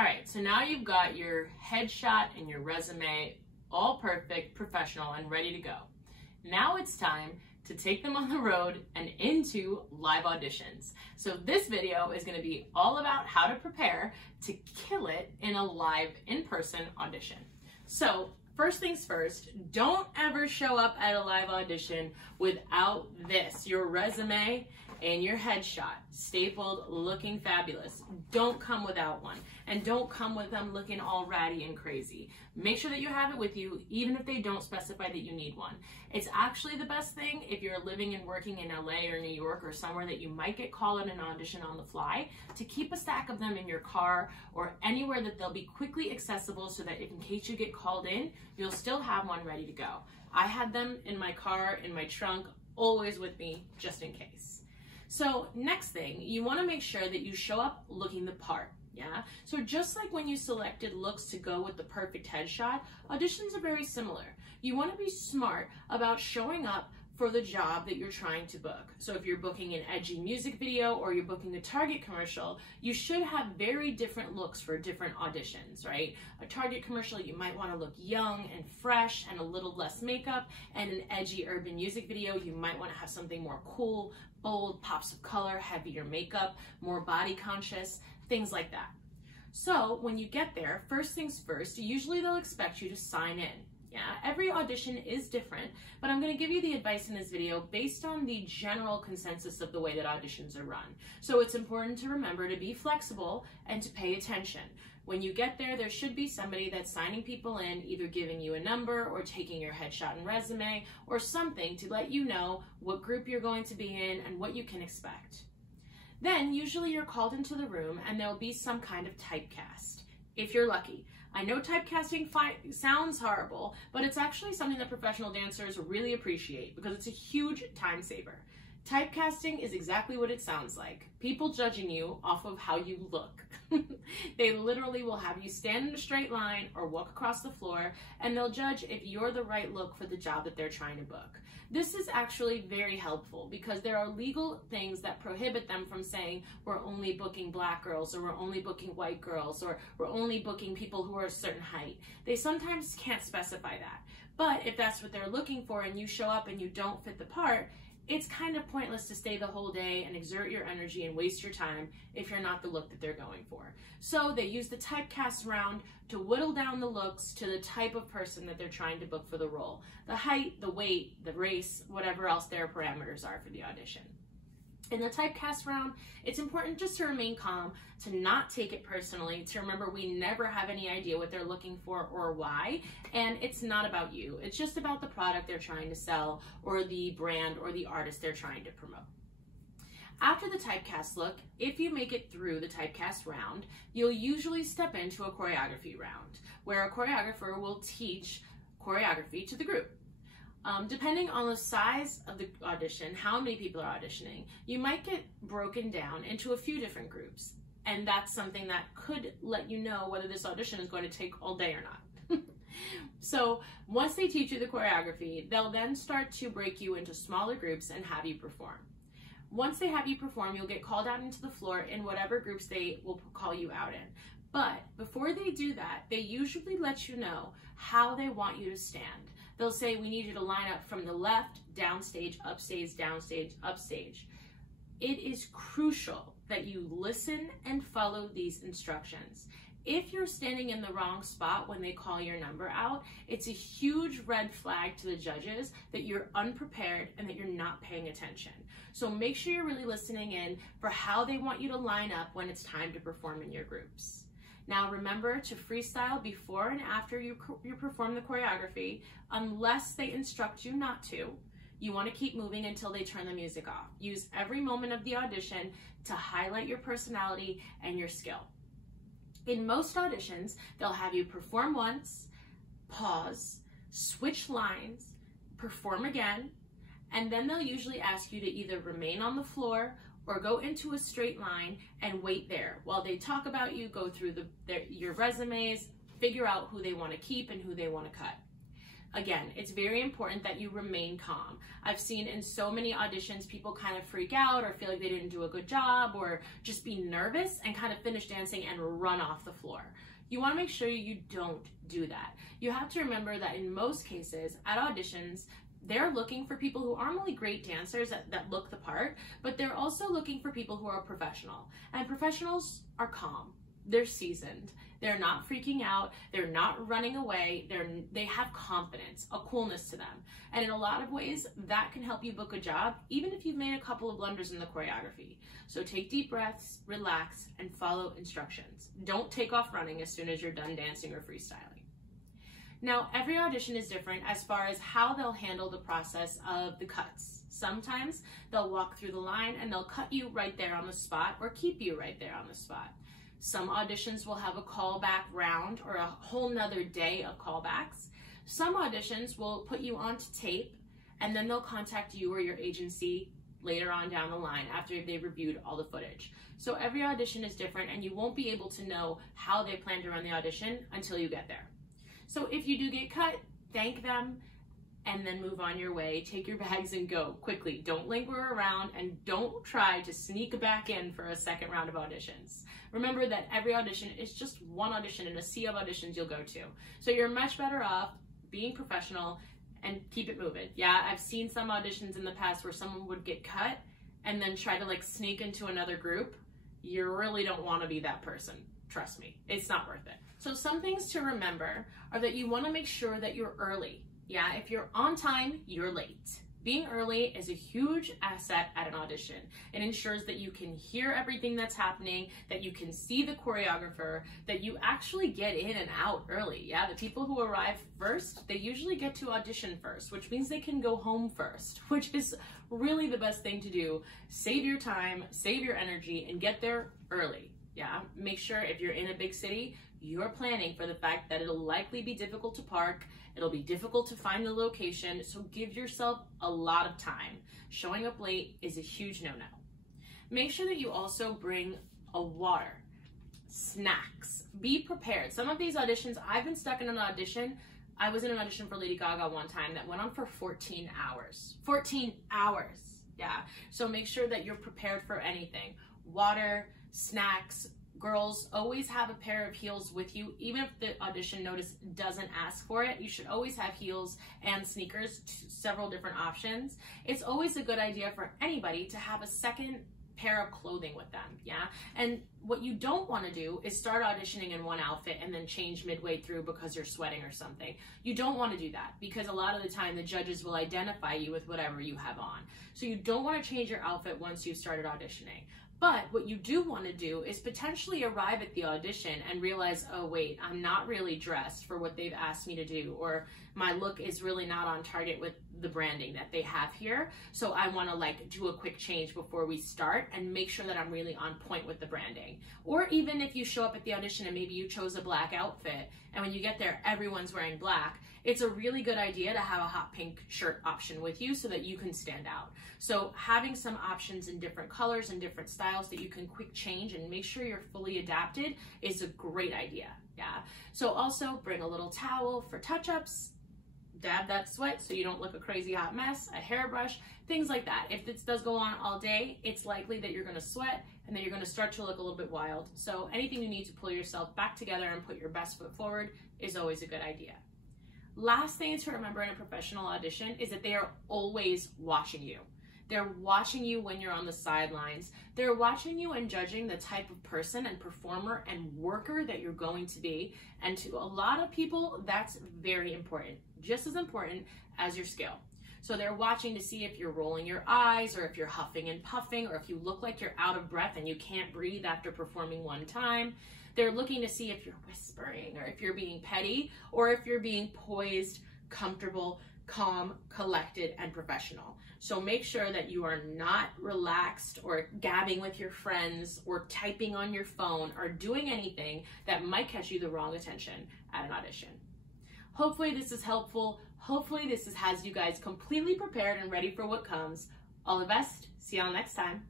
All right, so now you've got your headshot and your resume all perfect, professional, and ready to go. Now it's time to take them on the road and into live auditions. So this video is going to be all about how to prepare to kill it in a live in-person audition. So first things first, don't ever show up at a live audition without this, your resume and your headshot, stapled, looking fabulous. Don't come without one, and don't come with them looking all ratty and crazy. Make sure that you have it with you, even if they don't specify that you need one. It's actually the best thing if you're living and working in LA or New York or somewhere that you might get called in an audition on the fly, to keep a stack of them in your car or anywhere that they'll be quickly accessible, so that if in case you get called in, you'll still have one ready to go. I had them in my car, in my trunk, always with me, just in case. So next thing, you want to make sure that you show up looking the part. Yeah. So just like when you selected looks to go with the perfect headshot, auditions are very similar. You want to be smart about showing up for the job that you're trying to book. So if you're booking an edgy music video or you're booking a Target commercial, you should have very different looks for different auditions, right? A Target commercial, you might want to look young and fresh and a little less makeup, and an edgy urban music video, you might want to have something more cool, bold, pops of color, heavier makeup, more body conscious, things like that. So when you get there, first things first, usually they'll expect you to sign in. Yeah, every audition is different, but I'm going to give you the advice in this video based on the general consensus of the way that auditions are run. So it's important to remember to be flexible and to pay attention. When you get there, there should be somebody that's signing people in, either giving you a number or taking your headshot and resume or something to let you know what group you're going to be in and what you can expect. Then usually you're called into the room and there'll be some kind of typecast, if you're lucky. I know typecasting sounds horrible, but it's actually something that professional dancers really appreciate because it's a huge time saver. Typecasting is exactly what it sounds like. People judging you off of how you look. They literally will have you stand in a straight line or walk across the floor, and they'll judge if you're the right look for the job that they're trying to book. This is actually very helpful because there are legal things that prohibit them from saying we're only booking black girls, or we're only booking white girls, or we're only booking people who are a certain height. They sometimes can't specify that. But if that's what they're looking for and you show up and you don't fit the part, it's kind of pointless to stay the whole day and exert your energy and waste your time if you're not the look that they're going for. So they use the typecast round to whittle down the looks to the type of person that they're trying to book for the role. The height, the weight, the race, whatever else their parameters are for the audition. In the typecast round, it's important just to remain calm, to not take it personally, to remember we never have any idea what they're looking for or why, and it's not about you. It's just about the product they're trying to sell or the brand or the artist they're trying to promote. After the typecast look, if you make it through the typecast round, you'll usually step into a choreography round, where a choreographer will teach choreography to the group. Depending on the size of the audition, how many people are auditioning, you might get broken down into a few different groups. And that's something that could let you know whether this audition is going to take all day or not. So once they teach you the choreography, they'll then start to break you into smaller groups and have you perform. Once they have you perform, you'll get called out into the floor in whatever groups they will call you out in. But before they do that, they usually let you know how they want you to stand. They'll say, we need you to line up from the left, downstage, upstage, downstage, upstage. It is crucial that you listen and follow these instructions. If you're standing in the wrong spot when they call your number out, it's a huge red flag to the judges that you're unprepared and that you're not paying attention. So make sure you're really listening in for how they want you to line up when it's time to perform in your groups. Now remember to freestyle before and after you perform the choreography, unless they instruct you not to. You want to keep moving until they turn the music off. Use every moment of the audition to highlight your personality and your skill. In most auditions, they'll have you perform once, pause, switch lines, perform again, and then they'll usually ask you to either remain on the floor or go into a straight line and wait there while they talk about you, go through your resumes, figure out who they want to keep and who they want to cut. Again, it's very important that you remain calm. I've seen in so many auditions, people kind of freak out or feel like they didn't do a good job or just be nervous and kind of finish dancing and run off the floor. You want to make sure you don't do that. You have to remember that in most cases at auditions, they're looking for people who aren't only great dancers that look the part, but they're also looking for people who are professional. And professionals are calm. They're seasoned. They're not freaking out. They're not running away. They have confidence, a coolness to them. And in a lot of ways, that can help you book a job, even if you've made a couple of blunders in the choreography. So take deep breaths, relax, and follow instructions. Don't take off running as soon as you're done dancing or freestyling. Now, every audition is different as far as how they'll handle the process of the cuts. Sometimes they'll walk through the line and they'll cut you right there on the spot or keep you right there on the spot. Some auditions will have a callback round or a whole nother day of callbacks. Some auditions will put you onto tape and then they'll contact you or your agency later on down the line after they've reviewed all the footage. So every audition is different and you won't be able to know how they plan to run the audition until you get there. So if you do get cut, thank them and then move on your way. Take your bags and go quickly. Don't linger around and don't try to sneak back in for a second round of auditions. Remember that every audition is just one audition in a sea of auditions you'll go to. So you're much better off being professional and keep it moving. Yeah, I've seen some auditions in the past where someone would get cut and then try to like sneak into another group. You really don't want to be that person. Trust me, it's not worth it. So some things to remember are that you want to make sure that you're early. Yeah, if you're on time, you're late. Being early is a huge asset at an audition. It ensures that you can hear everything that's happening, that you can see the choreographer, that you actually get in and out early. Yeah, the people who arrive first, they usually get to audition first, which means they can go home first, which is really the best thing to do. Save your time, save your energy, and get there early. Yeah, make sure if you're in a big city, you're planning for the fact that it'll likely be difficult to park, it'll be difficult to find the location, so give yourself a lot of time. Showing up late is a huge no-no. Make sure that you also bring a water, snacks, be prepared. Some of these auditions, I've been stuck in an audition. I was in an audition for Lady Gaga one time that went on for 14 hours. 14 hours, yeah. So make sure that you're prepared for anything. Water, snacks. Girls, always have a pair of heels with you. Even if the audition notice doesn't ask for it, you should always have heels and sneakers, several different options. It's always a good idea for anybody to have a second pair of clothing with them, yeah? And what you don't want to do is start auditioning in one outfit and then change midway through because you're sweating or something. You don't want to do that because a lot of the time the judges will identify you with whatever you have on. So you don't want to change your outfit once you've started auditioning. But what you do want to do is potentially arrive at the audition and realize, oh wait, I'm not really dressed for what they've asked me to do, or my look is really not on target with the branding that they have here. So I want to like do a quick change before we start and make sure that I'm really on point with the branding. Or even if you show up at the audition and maybe you chose a black outfit and when you get there, everyone's wearing black, it's a really good idea to have a hot pink shirt option with you so that you can stand out. So having some options in different colors and different styles that you can quick change and make sure you're fully adapted is a great idea, yeah? So also bring a little towel for touch-ups, dab that sweat so you don't look a crazy hot mess, a hairbrush, things like that. If this does go on all day, it's likely that you're gonna sweat and that you're gonna start to look a little bit wild. So anything you need to pull yourself back together and put your best foot forward is always a good idea. Last thing to remember in a professional audition is that they are always watching you. They're watching you when you're on the sidelines. They're watching you and judging the type of person and performer and worker that you're going to be. And to a lot of people, that's very important, just as important as your skill. So they're watching to see if you're rolling your eyes or if you're huffing and puffing or if you look like you're out of breath and you can't breathe after performing one time. They're looking to see if you're whispering or if you're being petty or if you're being poised, comfortable, calm, collected, and professional. So make sure that you are not relaxed or gabbing with your friends or typing on your phone or doing anything that might catch you the wrong attention at an audition. Hopefully this is helpful. Hopefully this has you guys completely prepared and ready for what comes. All the best. See y'all next time.